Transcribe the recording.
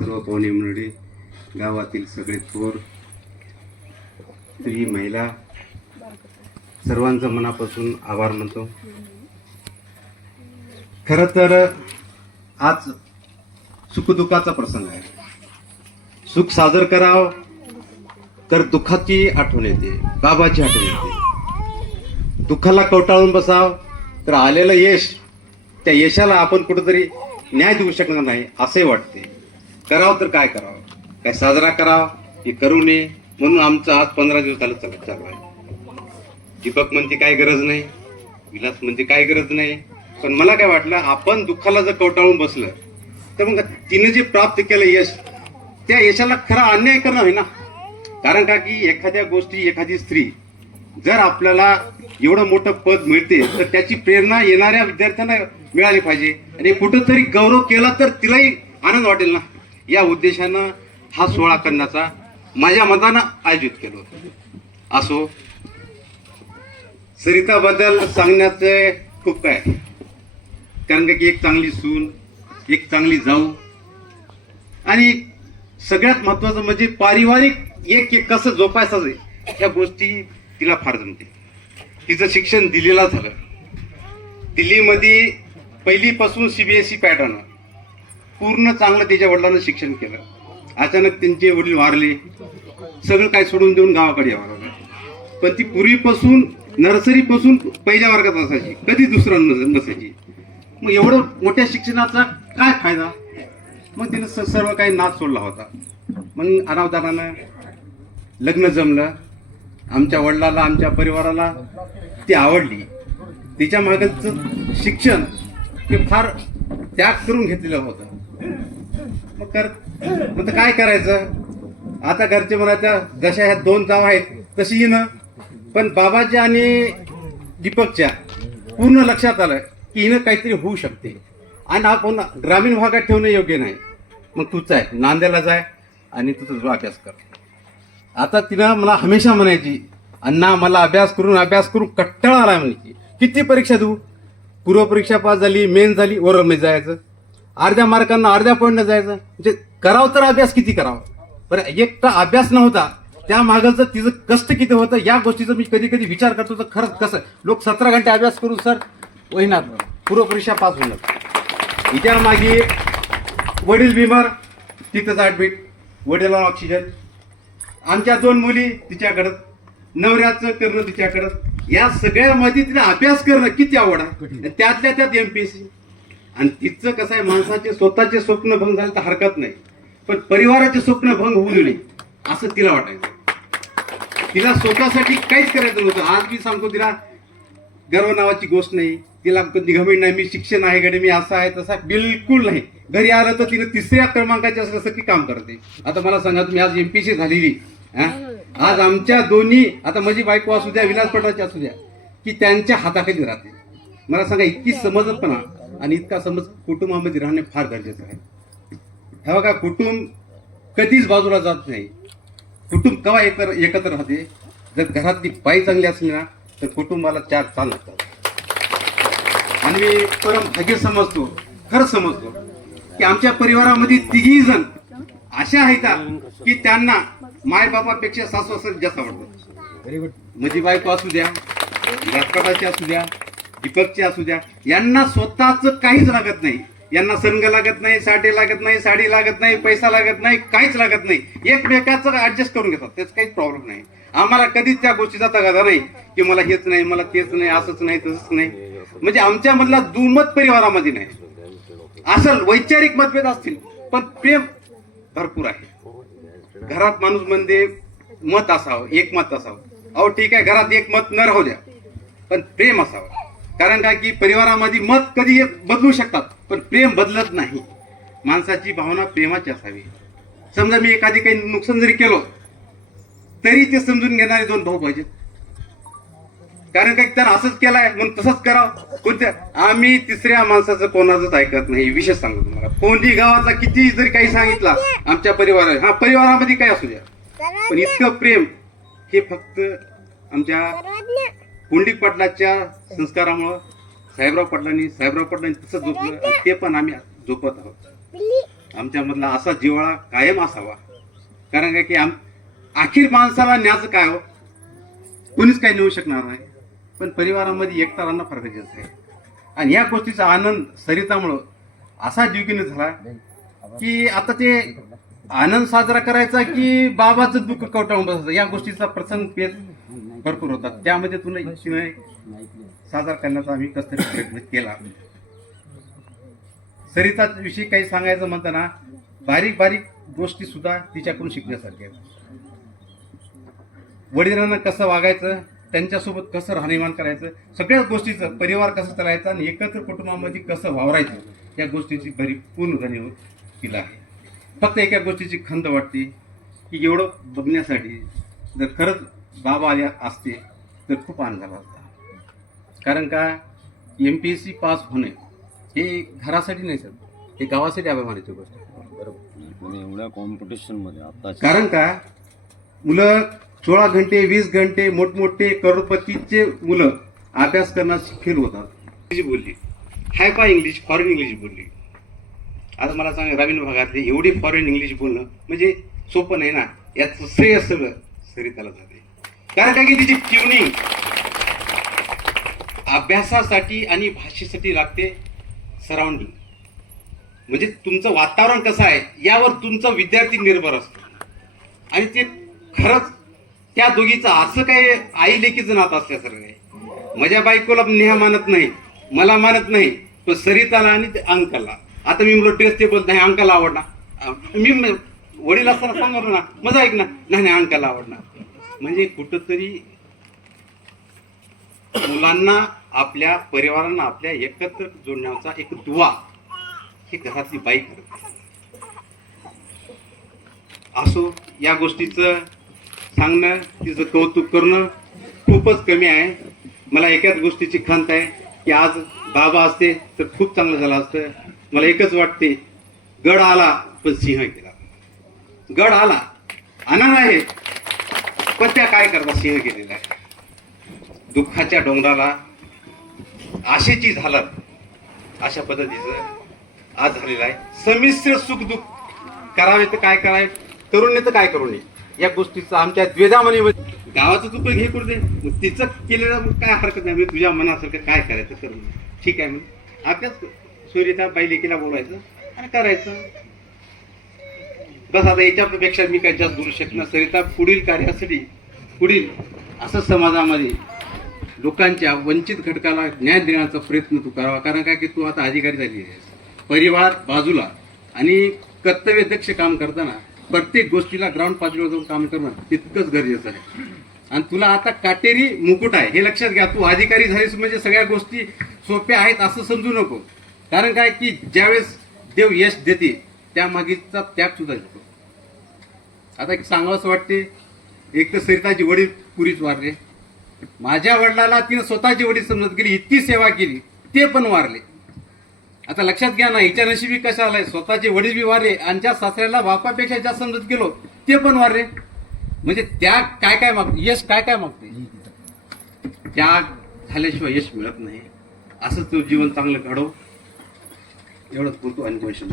सर्व पाहुणे मंडळी, गावातील सगळे थोर स्त्री महिला सर्वांचं मनापासून आभार मानतो. खरं तर आज सुखदुःखाचा प्रसंग आहे. सुख साजर करावं तर दुःखाची आठवण येते, बाबाची आठवण येते. दुःखाला कवटाळून बसाव तर आलेलं यश, त्या यशाला आपण कुठेतरी न्याय देऊ शकणार नाही असे वाटते. करावं तर काय करावं, काय साजरा करावा की करू नये, म्हणून आमचं आज 15 दिवस झालं चालू आहे. दीपक म्हणते काय गरज नाही, विलास म्हणते काय गरज नाही, पण मला काय वाटलं, आपण दुःखाला जर कवटाळून बसलं तर मग तिने जे प्राप्त केलं यश, त्या यशाला खरा अन्याय करणं आहे ना. कारण का की एखाद्या गोष्टी, एखादी स्त्री जर आपल्याला एवढं मोठं पद मिळते तर त्याची प्रेरणा येणाऱ्या विद्यार्थ्यांना मिळाली पाहिजे, आणि कुठंतरी गौरव केला तर तिलाही आनंद वाटेल ना. या उद्देशानं हा सोहळा करण्याचा माझ्या मतानं आयोजित केलं. असो, सरिताबद्दल सांगण्याचे खूप काय, कारण की एक चांगली सून, एक चांगली जाऊ, आणि सगळ्यात महत्वाचं म्हणजे पारिवारिक एक एक कसं जोपासायचं ह्या गोष्टी तिला फार जमते. तिचं शिक्षण दिल्लीला झालं. दिल्लीमध्ये पहिलीपासून CBSE पॅटर्न पूर्ण चांगलं तिच्या वडिलांना शिक्षण केलं. अचानक त्यांचे वडील वारले, सगळं काय सोडून देऊन गावाकडे यावं लागलं. पण ती पूर्वीपासून नर्सरीपासून पहिल्या वर्गात असायची, कधी दुसरा नसायची. मग एवढं मोठ्या शिक्षणाचा काय फायदा, मग तिनं सर्व काही नाद सोडला होता. मग अनावधानानं लग्न जमलं. आमच्या वडिलाला, आमच्या परिवाराला ती आवडली. तिच्या मागचं शिक्षण हे फार त्याग करून घेतलेलं होतं. मग काय करायचं, आता घरचे म्हणायच्या जशा ह्या 2 जाव आहेत तशी हिनं, पण बाबाच्या आणि दीपकच्या पूर्ण लक्षात आलं की हिनं काहीतरी होऊ शकते, आणि आपण ग्रामीण भागात ठेवणं योग्य नाही. मग तूच आहे, नांद्याला जाय आणि तू तुझा अभ्यास कर. आता तिनं मला हमेशा म्हणायची, अण्णा मला अभ्यास करून कट्टाळा आलाय म्हणायची. किती परीक्षा देऊ, पूर्वपरीक्षा पास झाली, मेन झाली, ओरल जायचं, अर्ध्या मार्कांना अर्ध्या पॉईंटनं जायचं. म्हणजे करावं तर अभ्यास किती करावा बरं. एकटा अभ्यास नव्हता, त्या मागचं तिचं कष्ट किती होतं या गोष्टीचा मी कधी कधी विचार करतो. तर खरंच कसं लोक 17 घंटे अभ्यास करून सर होईनात, पूर्वपरीक्षा पास होणार. हिच्या मागे वडील बिमार, तिथंच ऍडमिट, वडिलांना ऑक्सिजन, आमच्या 2 मुली तिच्याकडं, नवऱ्याचं करणं तिच्याकडं, या सगळ्यामध्ये तिला अभ्यास करणं किती आवड आहे, त्यातल्या त्यात MPSC. आणि तिचं कसं आहे, माणसाचे स्वतःचे स्वप्न भंग झाले तर हरकत नाही, पण परिवाराचे स्वप्न भंग होऊ नये असं तिला वाटायचं. तिला स्वतःसाठी काहीच करायचं नव्हतं. आज मी सांगतो, तिला गर्व नावाची गोष्ट नाही, तिला कधी घमेंड नाही, मी शिक्षण आहे कडे, मी असं आहे तसा बिलकुल नाही. घरी आलं तर तिने 3ऱ्या क्रमांकाचे असं की काम करते. आता मला सांगा तुम्ही, आज MPSC झालेली, आज आमच्या दोन्ही, आता माझी बायको असू द्या, विलास पटराची असू द्या, की त्यांच्या हाताखाली राहते. मला सांगा, इतकी समजपणा आणि इतका समज कुटुंबामध्ये राहणे फार गरजेचं आहे. हे बघा, कुटुंब कधीच बाजूला जात नाही. कुटुंब केव्हा एकत्र राहते, जर घरातली बाई चांगली असली ना तर कुटुंबाला 4 चाल लागतात. आणि मी परम भाग्य समजतो, खरं समजतो की आमच्या परिवारामध्ये 3 जण अशा आहेत की त्यांना मायबापापेक्षा सासू जास्त आवडतात. माझी बायको असू द्या, राजपाटाची असू द्या, दीपकची असू द्या, यांना स्वतःच काहीच लागत नाही. यांना संग लागत नाही, साठे लागत नाही, साडी लागत नाही, पैसा लागत नाही, काहीच लागत नाही. एकमेकाचं ऍडजस्ट करून घेतात, त्याच काहीच प्रॉब्लेम नाही. आम्हाला कधीच त्या गोष्टीचा तगादा नाही की मला हेच नाही, मला तेच नाही, असंच नाही, तसंच नाही. म्हणजे आमच्या मधला दुमत परिवारामध्ये नाही. असं वैचारिक मतभेद असतील पण प्रेम भरपूर आहे. घरात माणूस म्हणजे मत असावं, एक मत असावं. अहो ठीक आहे, घरात एक मत न राहू द्या, पण प्रेम असावं. कारण काय की परिवारामध्ये मत कधी बदलू शकतात, पण प्रेम बदलत नाही. माणसाची भावना प्रेमाची असावी. समजा मी एखादी काही नुकसान जरी केलं तरी ते समजून घेणारे 2 भाऊ पाहिजेत. कारण काय तर असंच केलाय म्हणून तसंच करावं, कोणत्या आम्ही 3ऱ्या माणसाचं कोणाचंच ऐकत नाही. विशेष सांगतो तुम्हाला, कोणी गावाचा किती जरी काही सांगितला आमच्या परिवारामध्ये काय असू द्या, पण इतकं प्रेम हे फक्त आमच्या पुंडलिक पाटलाच्या संस्कारामुळं साहेबराव पाटलांनी तसं झोपलं, ते पण आम्ही झोपत आहोत. आमच्यामधला असा जिव्हाळा कायम असावा. कारण काय की अखेर माणसाला न्याचं काय हो, कोणीच काही नेऊ शकणार नाही. पण परिवारामध्ये एकता राहणं फार गरजेचं आहे. आणि या गोष्टीचा आनंद सरितामुळं असा जीवघेणं झाला की आता ते आनंद साजरा करायचा की बाबाचं दुःख कवटाळून बसायचं, या गोष्टीचा प्रसंग पेच भरपूर होता. त्यामध्ये तुला इच्छिने साजरा करण्याचा आम्ही कसं तरी प्रयत्न केला. सरिता विषयी काही सांगायचं म्हणताना बारीक बारीक गोष्टी सुद्धा तिच्याकडून शिकण्यासारख्या आहेत. वडिलांना कसं वागायचं, त्यांच्यासोबत कसं राहणीमान करायचं, सगळ्याच गोष्टीचं परिवार कसं चालायचा आणि एकत्र कुटुंबामध्ये कसं वावरायचं या गोष्टीची पूर्ण जाणीव तिला आहे. फक्त एका गोष्टीची खंत वाटते की एवढं बघण्यासाठी जर खरंच बाबा आले असते तर खूप आनंद झाला असता. कारण का MPSC पास होणे हे घरासाठी नाही सर, हे गावासाठी अभिमानाची गोष्ट आहे. बरोबर. एवढ्या कॉम्पिटिशन मध्ये आता कारण का मुलं 16 घंटे 20 घंटे मोठमोठे करोडपतीचे मुलं अभ्यास करण्यास फेल होतात. इंग्लिश बोलली, हाय पाय इंग्लिश, फॉरेन इंग्लिश बोलली. आता मला सांगा ग्रामीण भागातली एवढी फॉरेन इंग्लिश बोलणं म्हणजे सोपं नाही ना. याचं श्रेय सगळं सरिताला जाते. कारण काय की तिची ट्युनिंग अभ्यासासाठी आणि भाषेसाठी लागते. सराउंडिंग म्हणजे तुमचं वातावरण कसं आहे यावर तुमचा विद्यार्थी निर्भर असतो. आणि ते खरंच त्या दोघीचं असं काही आई लेकीचं नातं असल्यासारखं आहे. माझ्या बायकोला नेहा मानत नाही, मला मानत नाही, पण सरिताला आणि अंकाला. आता मी मुलं ड्रेस ते बोलत नाही, अंकाला आवडणार. मी वडील असताना सांगतो ना, मजा ऐक ना, नाही नाही अंकाला आवडणार. म्हणजे कुठंतरी मुलांना आपल्या परिवारांना आपल्या एकत्र जोडण्याचा एक दुवा हे घरातली बाई करते. असो, या गोष्टीचं सांगणं, तिचं कौतुक करणं खूपच कमी आहे. मला एकाच गोष्टीची खंत आहे की आज बाबा असते तर खूप चांगलं झालं असतं. मला एकच वाटते, गड आला पण सिंह गेला. गड आला आनंद आहे, पण त्या काय करता सिंह गेलेला आहे. दुःखाच्या डोंगराला आशेची झालं, अशा पद्धतीचं आज झालेलं आहे. संमिश्र सुख दुःख करावे तर काय करावे, करू नये तर काय करू नये, या गोष्टीचं आमच्या द्वेधामनी. गावाचं तू पण हे करू दे, मग तिचं केलेलं काय हरकत नाही. म्हणजे तुझ्या मनासारखं काय करायचं करू, ठीक आहे. म्हणजे आपल्याच सूर्यता बाई लेकीला बोलायचं आणि करायचं बस. आता याच्यापेक्षा मी काय जास्त बोलू शकणार. सरिता पुढील कार्यासाठी पुढील असं समाजामध्ये लोकांच्या वंचित घटकाला न्याय देण्याचा प्रयत्न तू करावा. कारण काय की तू आता अधिकारी झाली आहेस, परिवार बाजूला आणि कर्तव्यदक्ष काम करताना प्रत्येक गोष्टीला ग्राउंड पातळीवर जाऊन काम करणं तितकंच गरजेचं आहे. आणि तुला आता काटेरी मुकुट आहे हे लक्षात घ्या. तू अधिकारी झालीस म्हणजे सगळ्या गोष्टी सोप्या आहेत असं समजू नको. कारण काय की ज्यावेळेस देव यश देते त्या मागीचा त्याग सुद्धा देतो. आता एक सांगावंसं वाटते, एक तर सरिताची वडील पुरीच वारले. माझ्या वडिलाला तिने स्वतःची वडील समजत गेली, इतकी सेवा केली, ते पण वारले. आता लक्षात घ्या ना, हिच्या नशिबी कशा आलाय, स्वतःचे वडील बी वारले आणि ज्या सासऱ्याला बापापेक्षा जास्त समजत गेलो ते पण वारले. म्हणजे त्याग काय काय मागते, यश काय काय मागते. त्याग झाल्याशिवाय यश मिळत नाही. असं तू जीवन चांगलं घडव, एवढंच बोलतो आणि पैसे